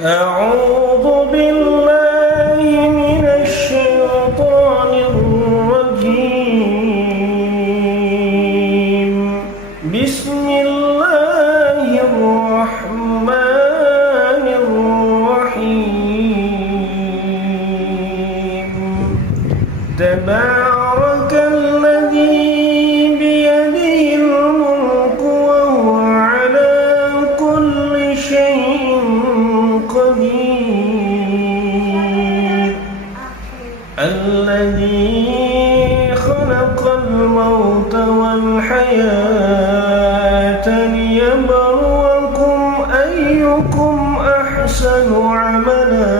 أعوذ بالله من الشيطان الرجيم. بسم الله الرحمن الرحيم. تبارك الذي بيده الملك وهو على كل شيء قدير. الذي خلق الموت والحياة ليبلوكم أيكم أحسن عملا